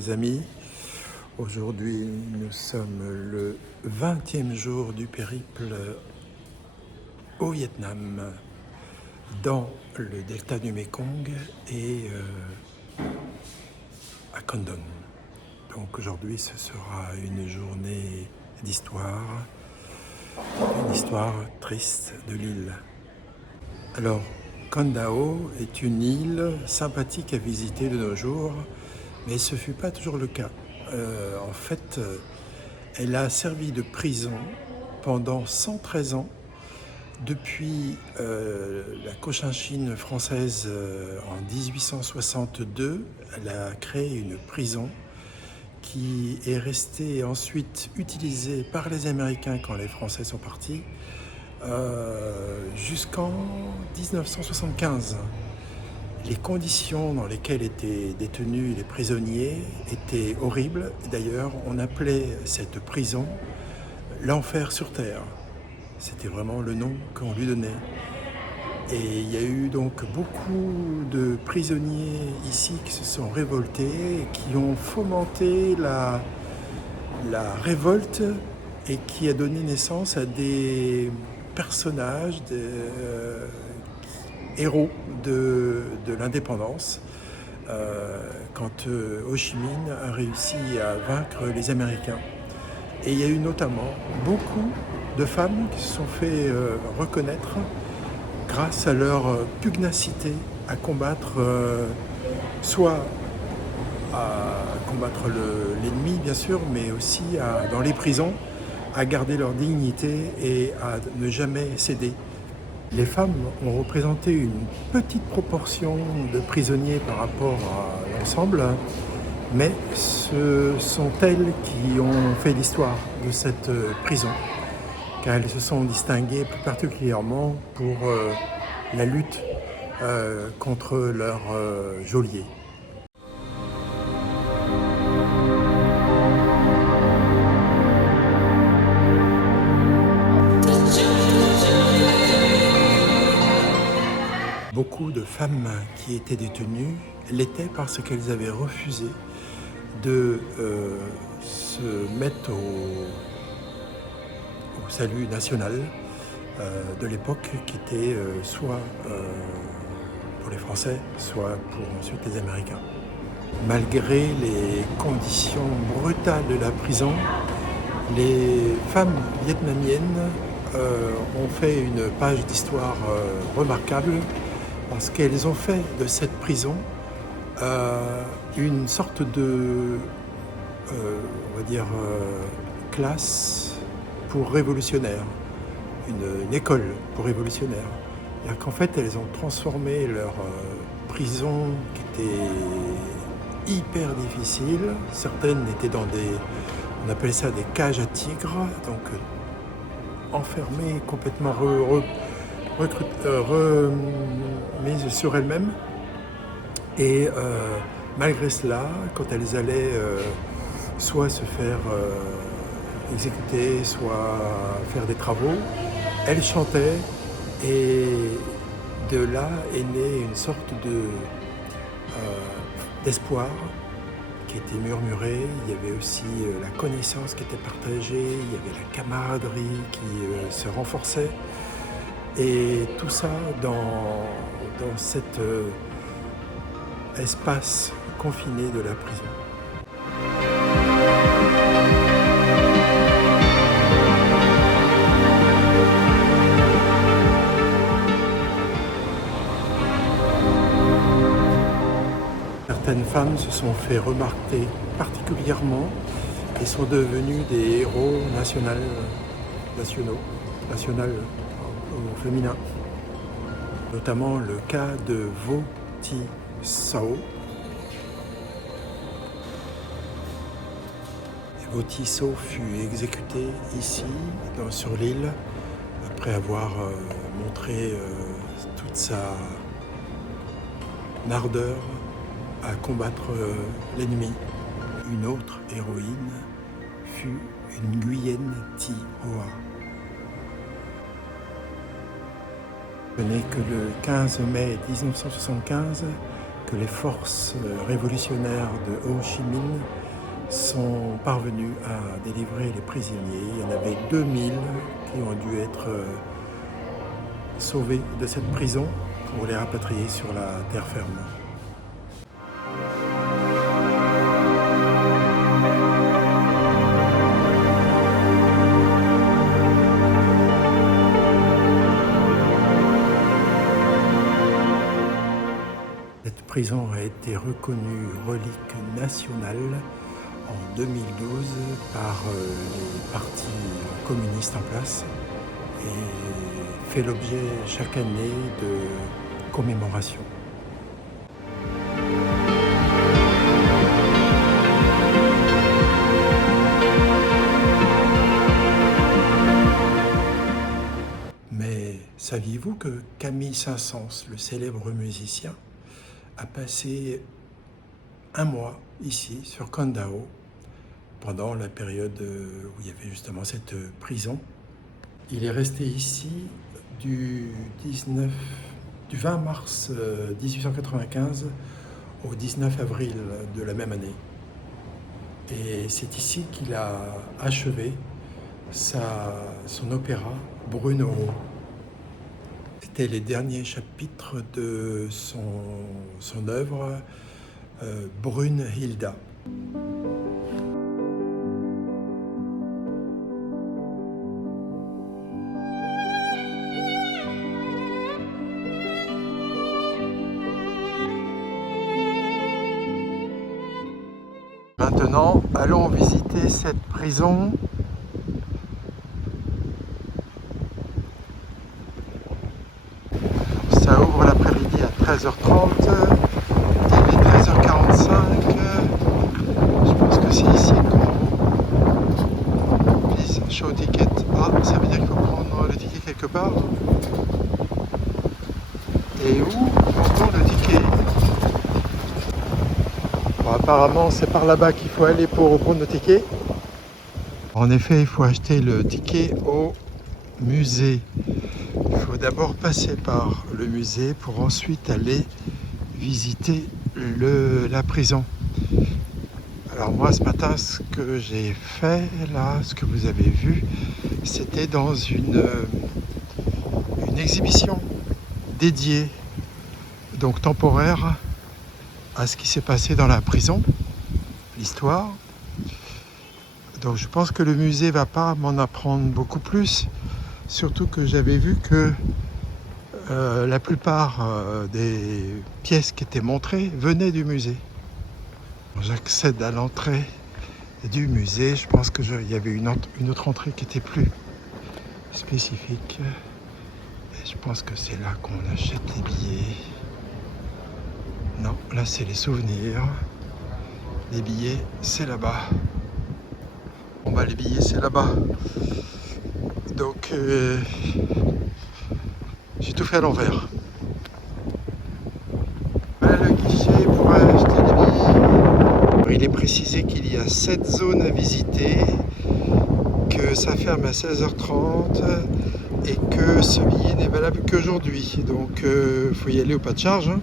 les amis. Aujourd'hui, nous sommes le 20e jour du périple au Vietnam, dans le delta du Mekong et à Con Don. Donc aujourd'hui, ce sera une journée d'histoire, une histoire triste de l'île. Alors, Con Dao est une île sympathique à visiter de nos jours, mais ce ne fut pas toujours le cas. En fait, elle a servi de prison pendant 113 ans, depuis la Cochinchine française en 1862. Elle a créé une prison qui est restée ensuite utilisée par les Américains quand les Français sont partis, jusqu'en 1975. Les conditions dans lesquelles étaient détenus les prisonniers étaient horribles. D'ailleurs, on appelait cette prison l'enfer sur terre. C'était vraiment le nom qu'on lui donnait. Et il y a eu donc beaucoup de prisonniers ici qui se sont révoltés, qui ont fomenté la révolte et qui a donné naissance à des personnages, des héros de l'indépendance, quand Ho Chi Minh a réussi à vaincre les Américains. Et il y a eu notamment beaucoup de femmes qui se sont fait reconnaître grâce à leur pugnacité à combattre, soit à combattre l'ennemi bien sûr, mais aussi dans les prisons, à garder leur dignité et à ne jamais céder. Les femmes ont représenté une petite proportion de prisonniers par rapport à l'ensemble, mais ce sont elles qui ont fait l'histoire de cette prison, car elles se sont distinguées plus particulièrement pour la lutte contre leurs geôliers. Beaucoup de femmes qui étaient détenues l'étaient parce qu'elles avaient refusé de se mettre au salut national de l'époque, qui était soit pour les Français, soit pour ensuite les Américains. Malgré les conditions brutales de la prison, les femmes vietnamiennes ont fait une page d'histoire remarquable, parce qu'elles ont fait de cette prison une sorte de, on va dire, classe pour révolutionnaires, une école pour révolutionnaires. C'est-à-dire qu'en fait, elles ont transformé leur prison, qui était hyper difficile. Certaines étaient dans on appelait ça des cages à tigres, donc enfermées, complètement remises sur elles-mêmes. Et malgré cela, quand elles allaient soit se faire exécuter, soit faire des travaux, elles chantaient, et de là est née une sorte d'espoir qui était murmuré. Il y avait aussi la connaissance qui était partagée, il y avait la camaraderie qui se renforçait. Et tout ça dans cet espace confiné de la prison. Certaines femmes se sont fait remarquer particulièrement et sont devenues des héros nationaux au féminin. Notamment le cas de Vo Thi Sao. Vo Thi Sao fut exécuté ici, sur l'île, après avoir montré toute sa ardeur à combattre l'ennemi. Une autre héroïne fut une Nguyen Thi Hoa. Ce n'est que le 15 mai 1975 que les forces révolutionnaires de Ho Chi Minh sont parvenus à délivrer les prisonniers. Il y en avait 2000 qui ont dû être sauvés de cette prison pour les rapatrier sur la terre ferme. Cette prison a été reconnue relique nationale en 2012 par les partis communistes en place et fait l'objet chaque année de commémorations. Mais saviez-vous que Camille Saint-Saëns, le célèbre musicien, a passé un mois ici, sur Con Dao, pendant la période où il y avait justement cette prison. Il est resté ici du 20 mars 1895 au 19 avril de la même année. Et c'est ici qu'il a achevé son opéra Bruno. C'était les derniers chapitres de son œuvre Brunhilda. Maintenant, allons visiter cette prison. Ça ouvre l'après-midi à 13h30. Il est 13h45. Je pense que c'est ici qu'on please show ticket. Ah, ça veut dire qu'il faut prendre le ticket quelque part. Et où on prend le ticket? Bon, apparemment, c'est par là-bas qu'il faut aller pour prendre le ticket. En effet, il faut acheter le ticket au musée. Il faut d'abord passer par le musée pour ensuite aller visiter la prison. Alors moi ce matin, ce que j'ai fait là, ce que vous avez vu, c'était dans une exhibition dédiée, donc temporaire, à ce qui s'est passé dans la prison, l'histoire. Donc je pense que le musée va pas m'en apprendre beaucoup plus, surtout que j'avais vu que la plupart des pièces qui étaient montrées venaient du musée. J'accède à l'entrée du musée. Je pense qu'il y avait une autre entrée qui était plus spécifique. Et je pense que c'est là qu'on achète les billets. Non, là c'est les souvenirs. Les billets, c'est là-bas. Bon bah les billets, c'est là-bas. Donc j'ai tout fait à l'envers. Voilà le guichet pour acheter des billets. Il est précisé qu'il y a 7 zones à visiter, que ça ferme à 16h30 et que ce billet n'est valable qu'aujourd'hui. Donc il faut y aller au pas de charge. Hein.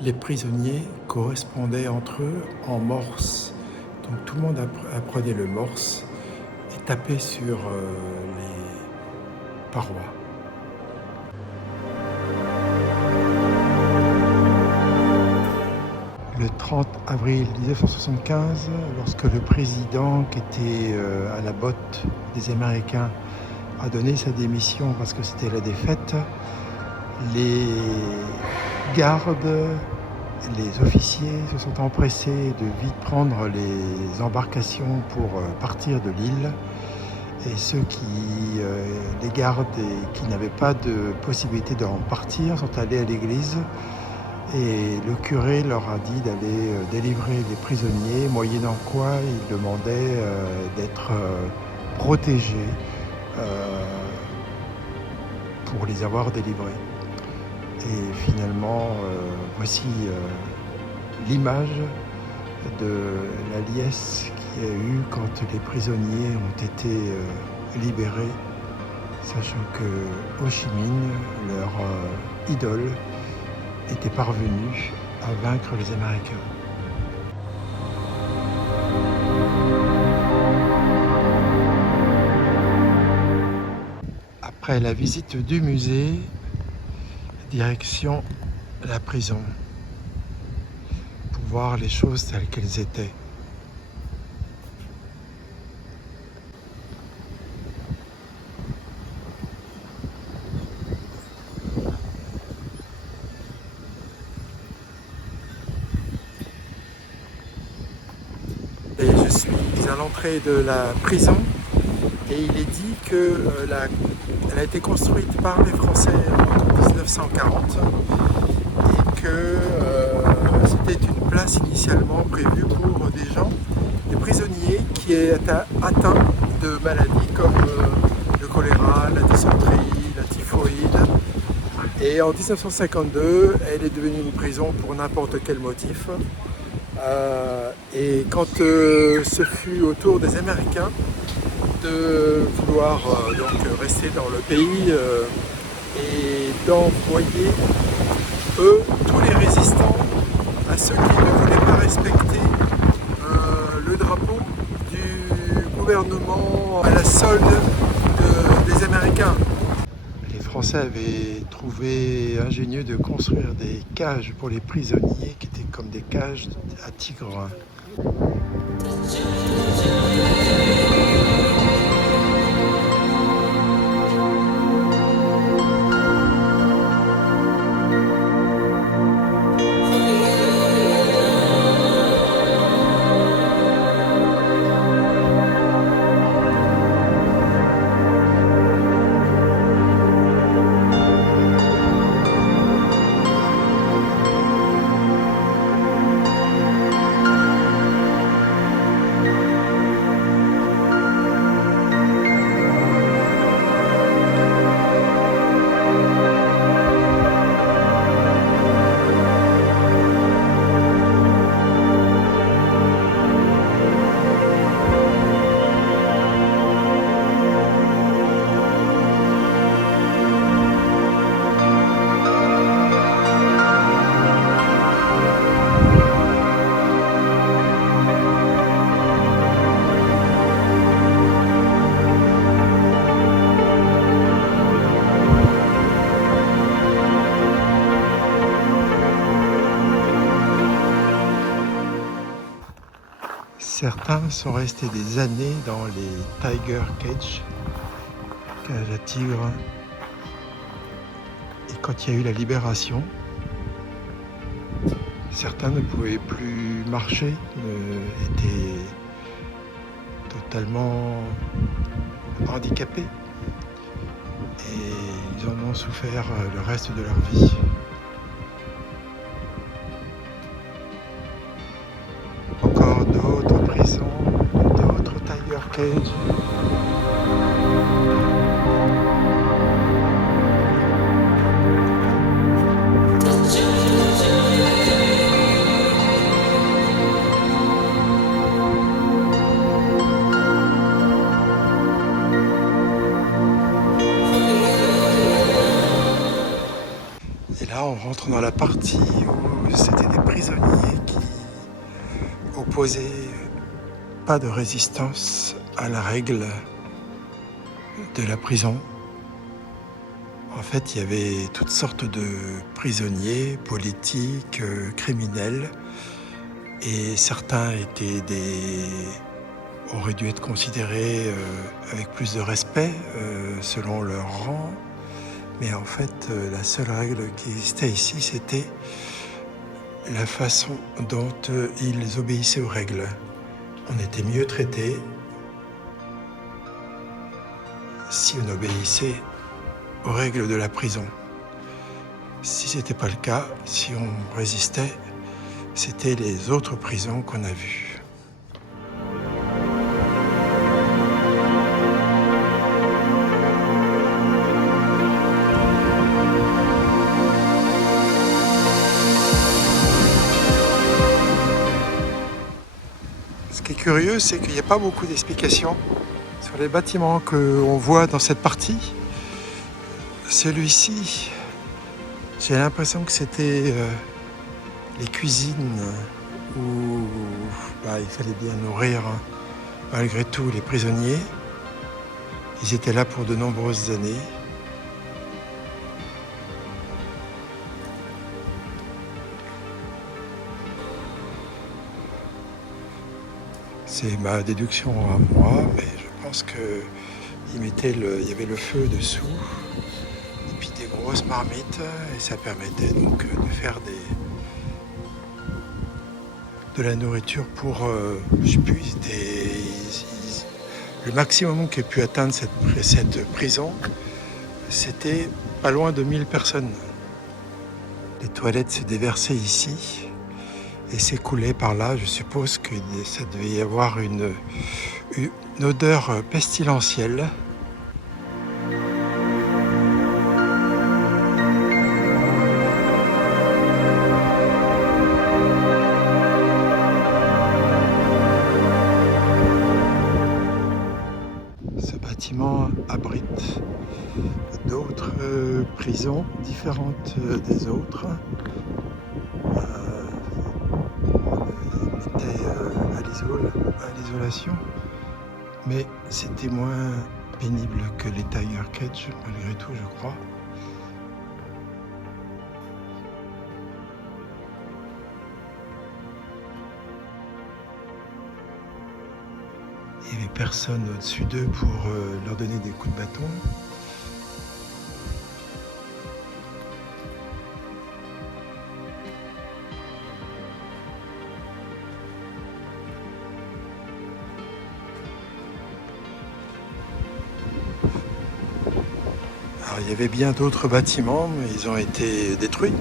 Les prisonniers correspondaient entre eux en morse. Donc tout le monde apprenait le morse et tapait sur les parois. Le 30 avril 1975, lorsque le président qui était à la botte des Américains a donné sa démission parce que c'était la défaite, les gardes, les officiers se sont empressés de vite prendre les embarcations pour partir de l'île Et ceux qui les gardent et qui n'avaient pas de possibilité de repartir sont allés à l'église et le curé leur a dit d'aller délivrer les prisonniers, moyennant quoi il demandait d'être protégés pour les avoir délivrés. Et finalement, voici l'image de la liesse qu'il y a eu quand les prisonniers ont été libérés, sachant que Ho Chi Minh, leur idole, était parvenu à vaincre les Américains. Après la visite du musée, direction la prison, pour voir les choses telles qu'elles étaient. Et je suis à l'entrée de la prison et il est dit qu'elle a été construite par les Français en 1940 et que c'était une place initialement prévue pour des gens, des prisonniers qui étaient atteints de maladies comme le choléra, la dysenterie, la typhoïde. Et en 1952, elle est devenue une prison pour n'importe quel motif. Et quand ce fut au tour des Américains de vouloir donc rester dans le pays et d'envoyer eux tous les résistants à ceux qui ne voulaient pas respecter le drapeau du gouvernement à la solde des Américains. Les Français avaient trouvé ingénieux de construire des cages pour les prisonniers qui étaient comme des cages à tigres. Certains sont restés des années dans les Tiger Cage, cage à tigres. Et quand il y a eu la libération, certains ne pouvaient plus marcher, étaient totalement handicapés. Et ils en ont souffert le reste de leur vie. Encore d'autres prisons, d'autres Tiger Cage. Et là, on rentre dans la partie où c'était des prisonniers qui opposaient pas de résistance à la règle de la prison. En fait, il y avait toutes sortes de prisonniers, politiques, criminels, et certains auraient dû être considérés avec plus de respect selon leur rang. Mais en fait, la seule règle qui existait ici, c'était la façon dont ils obéissaient aux règles. On était mieux traités, si on obéissait aux règles de la prison. Si ce n'était pas le cas, si on résistait, c'était les autres prisons qu'on a vues. Ce qui est curieux, c'est qu'il n'y a pas beaucoup d'explications sur les bâtiments qu'on voit dans cette partie. Celui-ci, j'ai l'impression que c'était les cuisines où il fallait bien nourrir malgré tout les prisonniers. Ils étaient là pour de nombreuses années. C'est ma déduction à moi, mais je pense qu'il y avait le feu dessous, et puis des grosses marmites, et ça permettait donc de faire de la nourriture pour, je sais plus, le maximum qu'ait pu atteindre cette prison, c'était pas loin de 1000 personnes. Les toilettes se déversaient ici et s'écoulaient par là. Je suppose que ça devait y avoir une odeur pestilentielle. Ce bâtiment abrite d'autres prisons différentes des autres. On était à l'isolation, mais c'était moins pénible que les Tiger Cage, malgré tout, je crois. Il n'y avait personne au-dessus d'eux pour leur donner des coups de bâton. Alors, il y avait bien d'autres bâtiments, mais ils ont été détruits.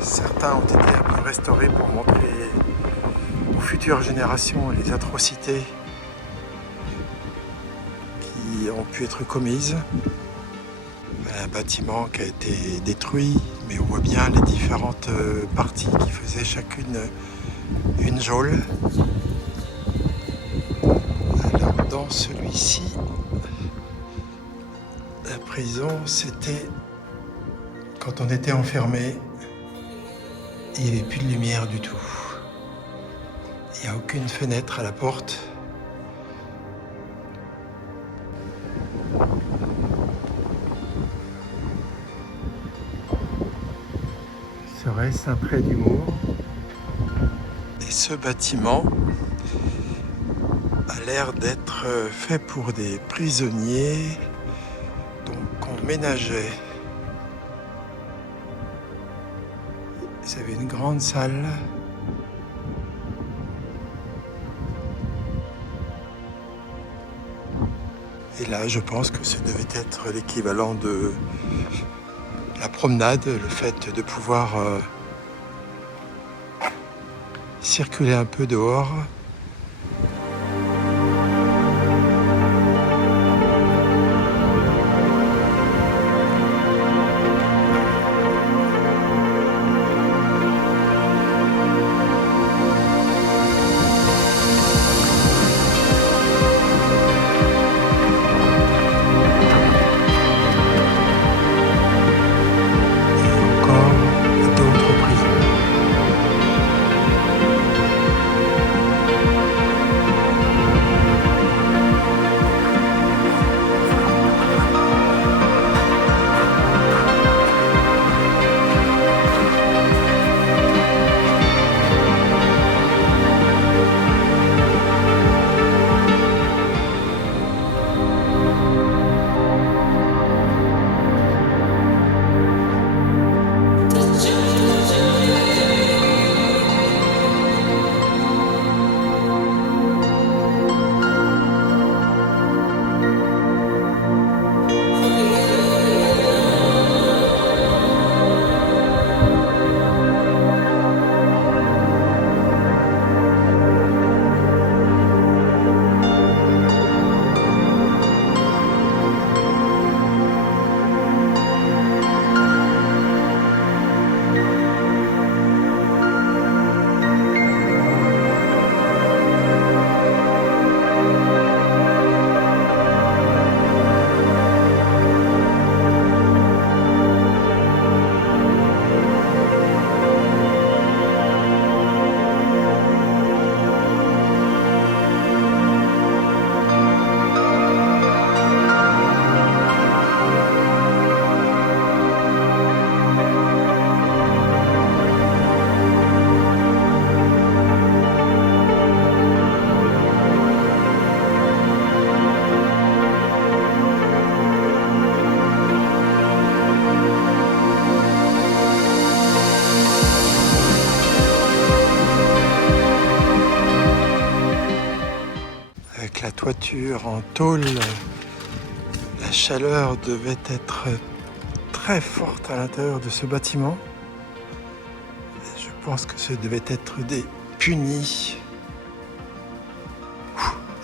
Certains ont été un peu restaurés pour montrer aux futures générations les atrocités qui ont pu être commises. Un bâtiment qui a été détruit, mais on voit bien les différentes parties qui faisaient chacune une geôle. Alors dans celui-ci, la prison, c'était quand on était enfermé, il n'y avait plus de lumière du tout. Il n'y a aucune fenêtre à la porte. Serait-ce un trait d'humour? Et ce bâtiment a l'air d'être fait pour des prisonniers, donc qu'on ménageait. Ils avaient une grande salle. Et là, je pense que ça devait être l'équivalent de la promenade, le fait de pouvoir circuler un peu dehors. toiture en tôle. La chaleur devait être très forte à l'intérieur de ce bâtiment. Je pense que ce devait être des punis.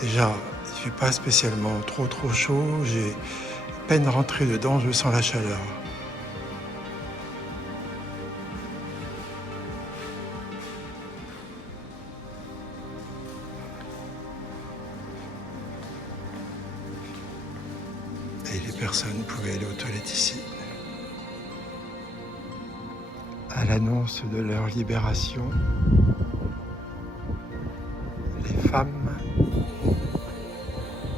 Déjà, il ne fait pas spécialement trop chaud. J'ai à peine rentré dedans, je sens la chaleur. Et les personnes pouvaient aller aux toilettes ici. À l'annonce de leur libération, les femmes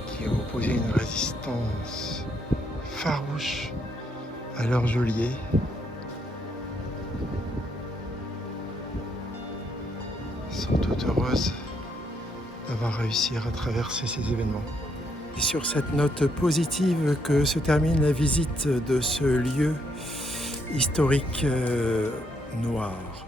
qui ont opposé une résistance farouche à leur geôlier sont toutes heureuses d'avoir réussi à traverser ces événements. Et sur cette note positive que se termine la visite de ce lieu historique noir.